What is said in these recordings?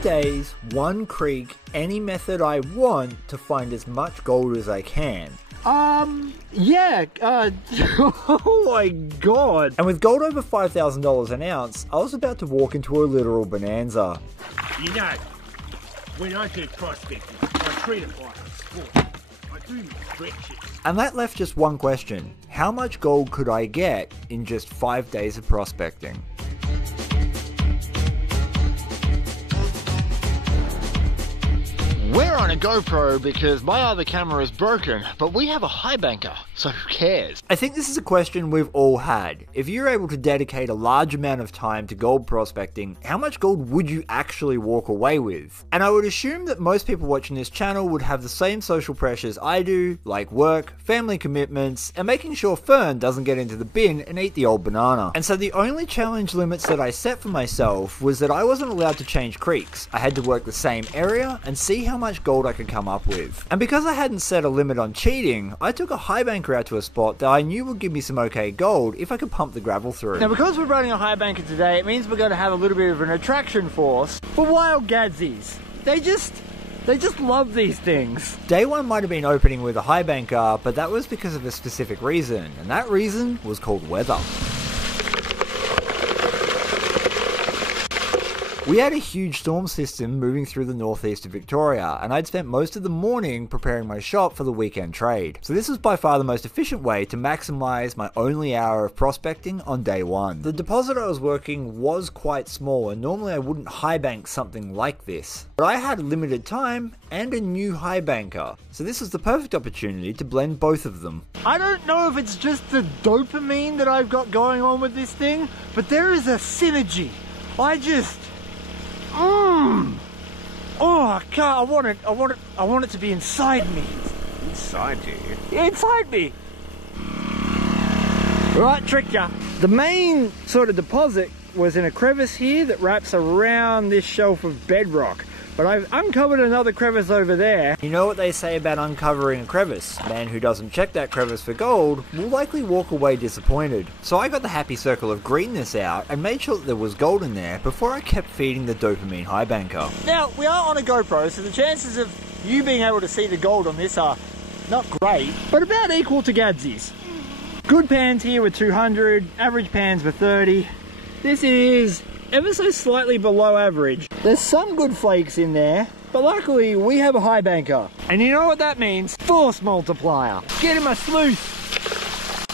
5 days, one creek, any method I want to find as much gold as I can. Yeah, oh my god. And with gold over $5,000 an ounce, I was about to walk into a literal bonanza. You know, when I do prospecting, I treat it like a sport. I do my stretches. And that left just one question. How much gold could I get in just 5 days of prospecting? We're on a GoPro because my other camera is broken, but we have a high banker, so who cares? I think this is a question we've all had. If you're able to dedicate a large amount of time to gold prospecting, how much gold would you actually walk away with? And I would assume that most people watching this channel would have the same social pressures I do, like work, family commitments, and making sure Fern doesn't get into the bin and eat the old banana. And so the only challenge limits that I set for myself was that I wasn't allowed to change creeks. I had to work the same area and see how much gold I could come up with. And because I hadn't set a limit on cheating, I took a high banker out to a spot that I knew would give me some okay gold if I could pump the gravel through. Now because we're running a high banker today, it means we're going to have a little bit of an attraction force for wild gadzies. They just love these things. Day one might have been opening with a high banker, but that was because of a specific reason, and that reason was called weather. We had a huge storm system moving through the northeast of Victoria, and I'd spent most of the morning preparing my shop for the weekend trade. So this was by far the most efficient way to maximize my only hour of prospecting on day one. The deposit I was working was quite small, and normally I wouldn't high bank something like this. But I had limited time and a new high banker, so this was the perfect opportunity to blend both of them. I don't know if it's just the dopamine that I've got going on with this thing, but there is a synergy. Oh, I can't. I want it to be inside me. Inside you? Yeah, inside me. Right, tricked ya. The main sort of deposit was in a crevice here that wraps around this shelf of bedrock. But I've uncovered another crevice over there. You know what they say about uncovering a crevice? A man who doesn't check that crevice for gold will likely walk away disappointed. So I got the happy circle of greenness out and made sure that there was gold in there before I kept feeding the dopamine high banker. Now, we are on a GoPro, so the chances of you being able to see the gold on this are not great, but about equal to Gadzie's. Good pans here were 200, average pans were 30. This is ever so slightly below average. There's some good flakes in there, but luckily we have a high banker. And you know what that means? Force multiplier. Get him a sleuth.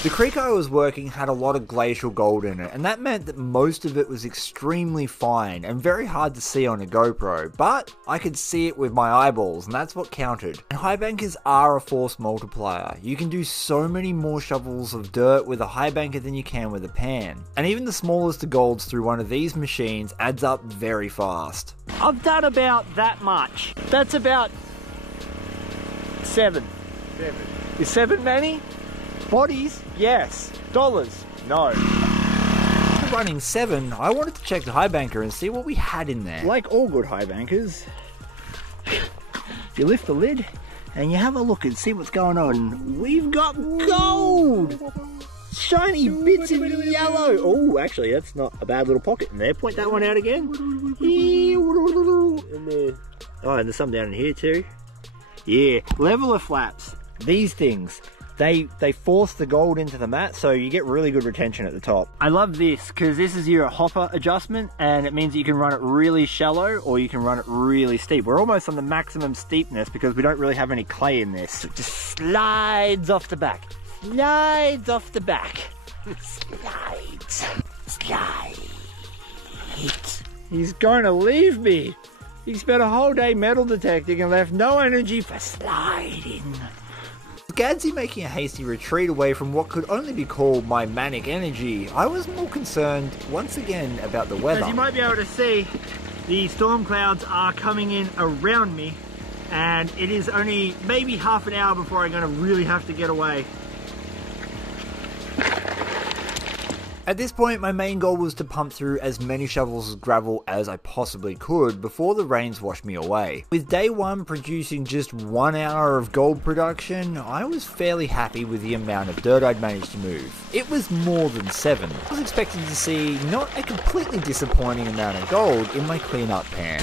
The creek I was working had a lot of glacial gold in it, and that meant that most of it was extremely fine and very hard to see on a GoPro, but I could see it with my eyeballs, and that's what counted. And high bankers are a force multiplier. You can do so many more shovels of dirt with a high banker than you can with a pan. And even the smallest of golds through one of these machines adds up very fast. I've done about that much. That's about 7. Is 7 many? Bodies? Yes. Dollars? No. Running 7, I wanted to check the high banker and see what we had in there. Like all good high bankers, you lift the lid and you have a look and see what's going on. We've got gold! Shiny bits of yellow. Oh, actually, that's not a bad little pocket in there. Point that one out again. Oh, and there's some down in here too. Yeah, leveler flaps. These things. They force the gold into the mat, so you get really good retention at the top. I love this because this is your hopper adjustment, and it means that you can run it really shallow or you can run it really steep. We're almost on the maximum steepness because we don't really have any clay in this. It just slides off the back. Slides off the back. Slides. Slides. He's going to leave me. He spent a whole day metal detecting and left no energy for sliding. Gadzi making a hasty retreat away from what could only be called my manic energy, I was more concerned, once again, about the weather. As you might be able to see, the storm clouds are coming in around me, and it is only maybe half an hour before I'm going to really have to get away. At this point, my main goal was to pump through as many shovels of gravel as I possibly could before the rains washed me away. With day 1 producing just 1 hour of gold production, I was fairly happy with the amount of dirt I'd managed to move. It was more than 7. I was expecting to see not a completely disappointing amount of gold in my cleanup pan.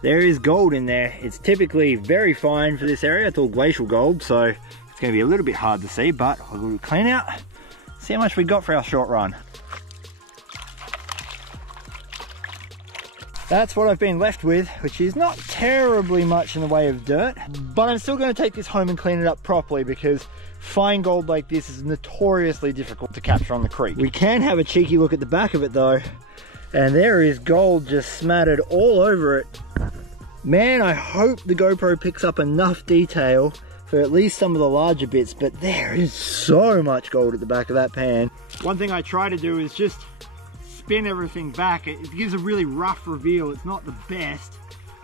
There is gold in there. It's typically very fine for this area. It's all glacial gold, so it's going to be a little bit hard to see, but we'll clean out, see how much we got for our short run. That's what I've been left with, which is not terribly much in the way of dirt, but I'm still going to take this home and clean it up properly because fine gold like this is notoriously difficult to capture on the creek. We can have a cheeky look at the back of it though, and there is gold just smattered all over it. Man, I hope the GoPro picks up enough detail for at least some of the larger bits, but there is so much gold at the back of that pan. One thing I try to do is just spin everything back. It gives a really rough reveal. It's not the best,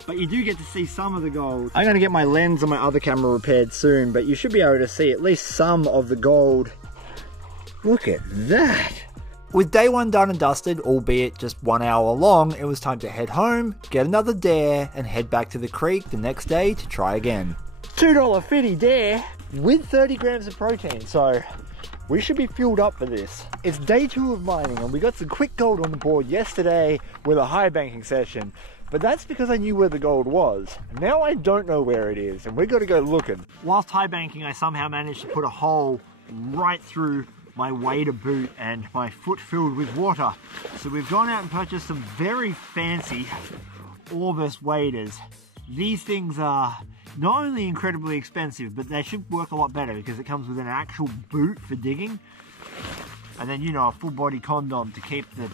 but you do get to see some of the gold. I'm gonna get my lens on my other camera repaired soon, but you should be able to see at least some of the gold. Look at that. With day 1 done and dusted, albeit just 1 hour long, it was time to head home, get another dare, and head back to the creek the next day to try again. $2.50 dare with 30 grams of protein, so we should be fueled up for this. It's day 2 of mining and we got some quick gold on the board yesterday with a high banking session, but that's because I knew where the gold was. Now I don't know where it is and we've got to go looking. Whilst high banking, I somehow managed to put a hole right through my wader boot and my foot filled with water. So we've gone out and purchased some very fancy Orbis waders. These things are not only incredibly expensive, but they should work a lot better because it comes with an actual boot for digging. And then, you know, a full body condom to keep the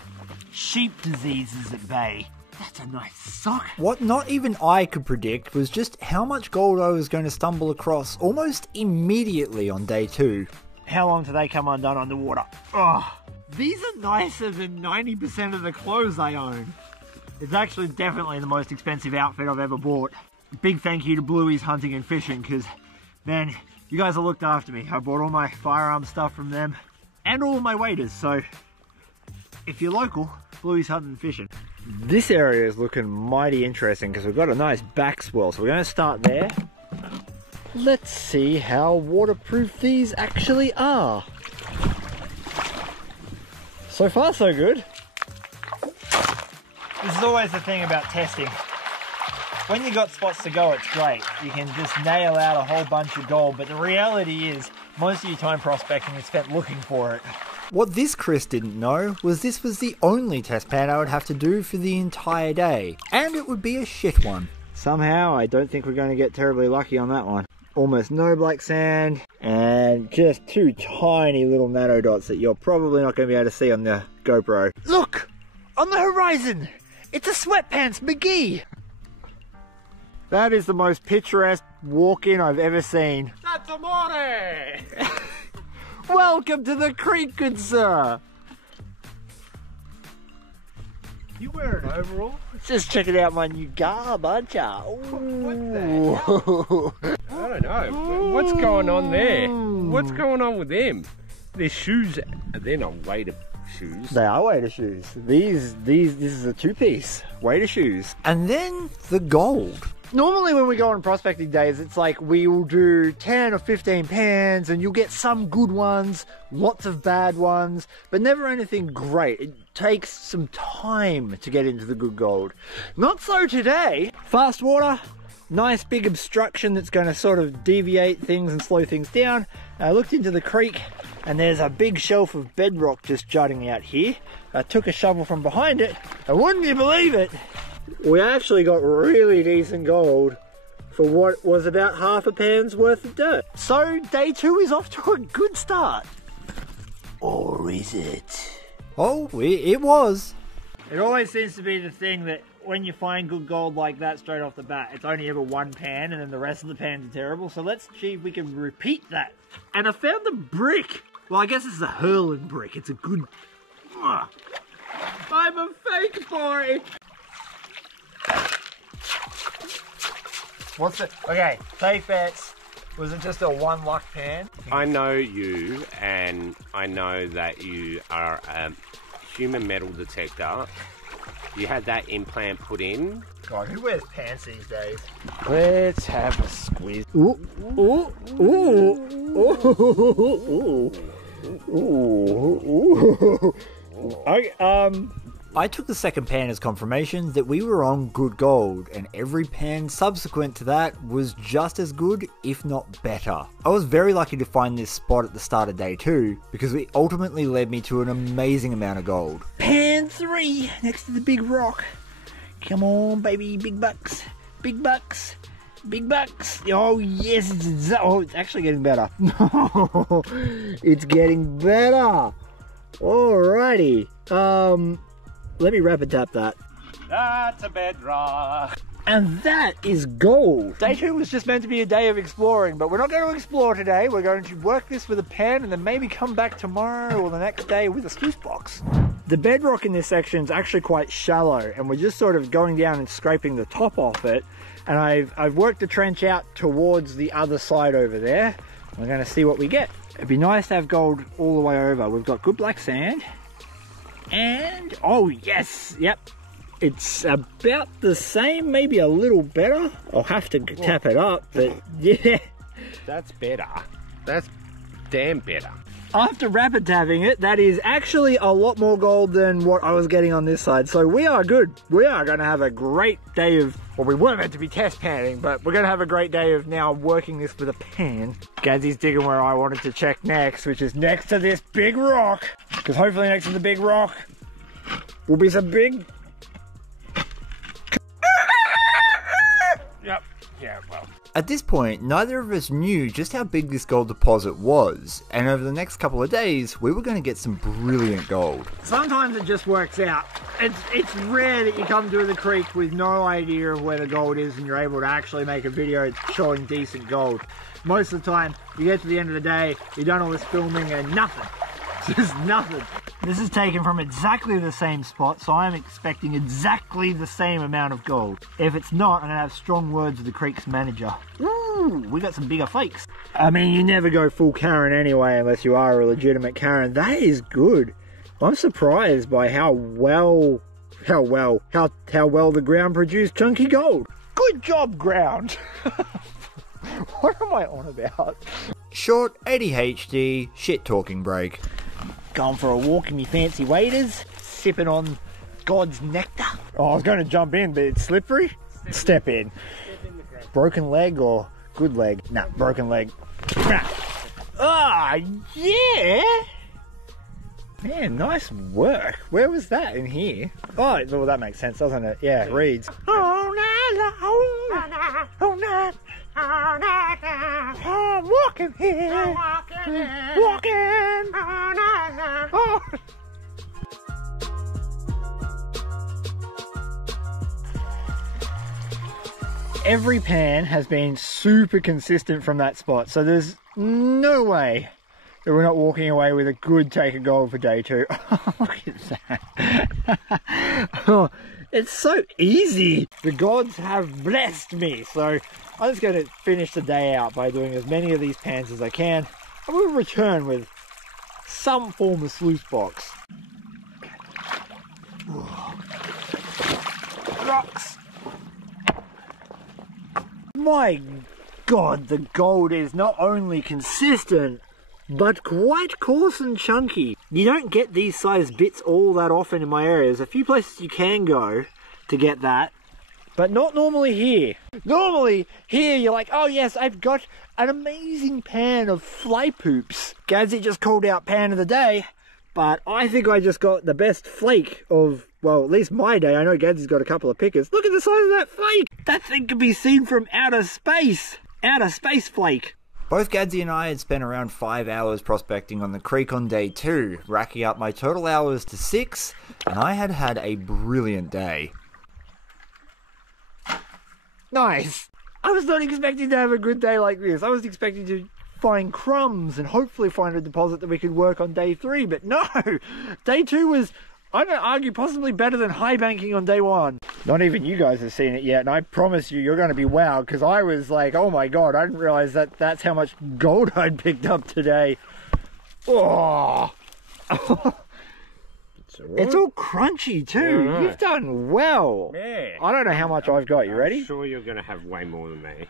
sheep diseases at bay. That's a nice sock. What not even I could predict was just how much gold I was going to stumble across almost immediately on day 2. How long do they come undone underwater? Oh, these are nicer than 90% of the clothes I own. It's actually definitely the most expensive outfit I've ever bought. Big thank you to Bluey's Hunting and Fishing, because, man, you guys have looked after me. I bought all my firearm stuff from them, and all of my waders, so if you're local, Bluey's Hunting and Fishing. This area is looking mighty interesting, because we've got a nice back swell, so we're going to start there. Let's see how waterproof these actually are. So far, so good. This is always the thing about testing. When you got spots to go, it's great. You can just nail out a whole bunch of gold, but the reality is most of your time prospecting is spent looking for it. What this Chris didn't know was this was the only test pan I would have to do for the entire day, and it would be a shit one. Somehow, I don't think we're going to get terribly lucky on that one. Almost no black sand, and just 2 tiny little nano dots that you're probably not going to be able to see on the GoPro. Look! On the horizon! It's a sweatpants McGee! That is the most picturesque walk-in I've ever seen. That's amore! Welcome to the creek, good sir! You wearing overall? Just checking out my new garb, aren't ya? What the hell? I don't know. What's going on there? What's going on with them? Their shoes, they're not wader shoes. They are wader shoes. This is a 2-piece wader shoes. And then the gold. Normally when we go on prospecting days, it's like we will do 10 or 15 pans and you'll get some good ones, lots of bad ones, but never anything great. It takes some time to get into the good gold. Not so today. Fast water, nice big obstruction that's going to sort of deviate things and slow things down. I looked into the creek and there's a big shelf of bedrock just jutting out here. I took a shovel from behind it, and wouldn't you believe it, we actually got really decent gold for what was about half a pan's worth of dirt. So day 2 is off to a good start. Or is it? Oh, it was. It always seems to be the thing that when you find good gold like that straight off the bat, it's only ever one pan and then the rest of the pans are terrible. So let's see if we can repeat that. And I found the brick. Well, I guess it's a hurling brick. It's a good... I'm a fake boy. What's it? Okay, safe bets. Was it just a one luck pan? I know you, and I know that you are a human metal detector. You had that implant put in. God, who wears pants these days? Let's have a squeeze. Ooh, ooh, ooh, ooh, ooh, ooh. Okay, I took the second pan as confirmation that we were on good gold, and every pan subsequent to that was just as good, if not better. I was very lucky to find this spot at the start of day 2, because it ultimately led me to an amazing amount of gold. Pan 3, next to the big rock. Come on, baby, big bucks, big bucks, big bucks. Oh, yes, it's actually getting better. It's getting better. Alrighty, let me rapid tap that. That's a bedrock. And that is gold. Day 2 was just meant to be a day of exploring, but we're not going to explore today. We're going to work this with a pan and then maybe come back tomorrow or the next day with a sluice box. The bedrock in this section is actually quite shallow, and we're just sort of going down and scraping the top off it. And I've worked the trench out towards the other side over there. We're going to see what we get. It'd be nice to have gold all the way over. We've got good black sand. And, oh yes, yep. It's about the same, maybe a little better. I'll have to tap it up, but yeah. That's better. That's damn better. After rapid tapping it, that is actually a lot more gold than what I was getting on this side. So we are good. We are going to have a great day of, well, we were meant to be test panning, but we're going to have a great day of now working this with a pan. Gazzy's digging where I wanted to check next, which is next to this big rock. Because hopefully next to the big rock will be some big... Yep, yeah, well. At this point, neither of us knew just how big this gold deposit was, and over the next couple of days, we were going to get some brilliant gold. Sometimes it just works out. It's rare that you come to the creek with no idea of where the gold is and you're able to actually make a video showing decent gold. Most of the time, you get to the end of the day, you've done all this filming and nothing. Just nothing. This is taken from exactly the same spot, so I'm expecting exactly the same amount of gold. If it's not, I'm going to have strong words with the creek's manager. Ooh, we got some bigger fakes. I mean, you never go full Karen anyway unless you are a legitimate Karen. That is good. I'm surprised by how well the ground produced chunky gold. Good job, ground. What am I on about? Short ADHD shit talking break. Going for a walk in me fancy waders, sipping on God's nectar. Oh, I was going to jump in, but it's slippery. Step in. Broken leg or good leg? Nah, broken leg. Ah, yeah. Man, nice work. Where was that in here? Oh, well, that makes sense, doesn't it? Yeah, it reads. Oh, no. I'm walking here. Walking. Oh. Every pan has been super consistent from that spot, so there's no way that we're not walking away with a good take of gold for day 2. Oh, look at that. Oh, it's so easy. The gods have blessed me, so I'm just going to finish the day out by doing as many of these pans as I can. And we'll return with some form of sluice box. Rocks. My God, the gold is not only consistent, but quite coarse and chunky. You don't get these size bits all that often in my area. There's a few places you can go to get that, but not normally here. Normally here you're like, oh yes, I've got an amazing pan of fly poops. Gazzy just called out pan of the day, but I think I just got the best flake of, well, at least my day. I know Gazzy's got a couple of pickers. Look at the size of that flake. That thing could be seen from outer space. Outer space flake. Both Gadsy and I had spent around 5 hours prospecting on the creek on day 2, racking up my total hours to 6, and I had had a brilliant day. Nice. I was not expecting to have a good day like this. I was expecting to find crumbs and hopefully find a deposit that we could work on day 3, but no! Day 2 was, I'm going to argue, possibly better than high banking on day 1. Not even you guys have seen it yet, and I promise you're going to be wowed, because I was like, oh my god, I didn't realize that that's how much gold I'd picked up today. Oh! It's all crunchy too. Yeah. You've done well. Yeah. I don't know how much I've got. You ready? I'm sure you're going to have way more than me.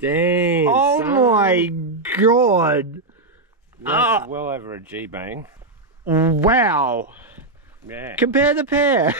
Dang. Oh son. my god. That's well over a G-bang. Wow. Yeah. Compare the pair.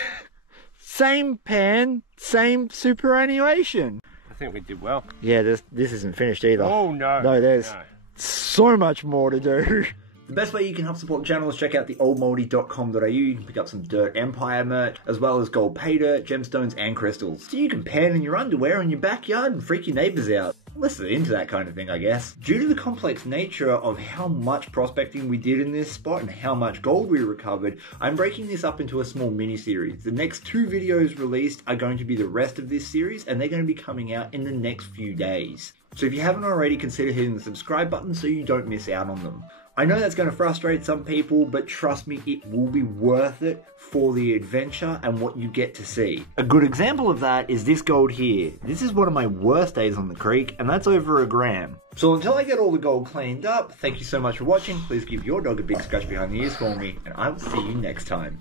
Same pan, same superannuation. I think we did well. Yeah, this isn't finished either. Oh no. No, there's so much more to do. The best way you can help support the channel is check out theoldmoldy.com.au. You can pick up some Dirt Empire merch, as well as gold pay dirt, gemstones, and crystals. So you can pan in your underwear in your backyard and freak your neighbours out. Unless they're into that kind of thing, I guess. Due to the complex nature of how much prospecting we did in this spot and how much gold we recovered, I'm breaking this up into a small mini-series. The next 2 videos released are going to be the rest of this series, and they're going to be coming out in the next few days. So if you haven't already, consider hitting the subscribe button so you don't miss out on them. I know that's going to frustrate some people, but trust me, it will be worth it for the adventure and what you get to see. A good example of that is this gold here. This is one of my worst days on the creek, and that's over 1 gram. So until I get all the gold cleaned up, thank you so much for watching. Please give your dog a big scratch behind the ears for me, and I will see you next time.